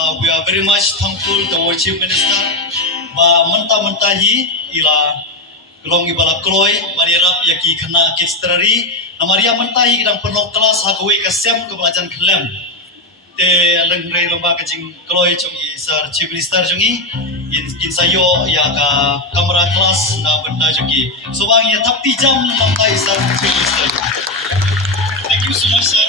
We are very much thankful to our Chief Minister. Ba mentah-mentahi ila gelong ibala kloy banirap yaki kena kitstrari namaria mentahi kidang penuh kelas hakwe kasem kebelajan kelem te lengre lomba kajing kloy chungi sir Chief Minister chungi in sayo ya ka kamera kelas na benda chungi so bang ya tapi jam mentai sir Chief Minister. Thank you so much sir.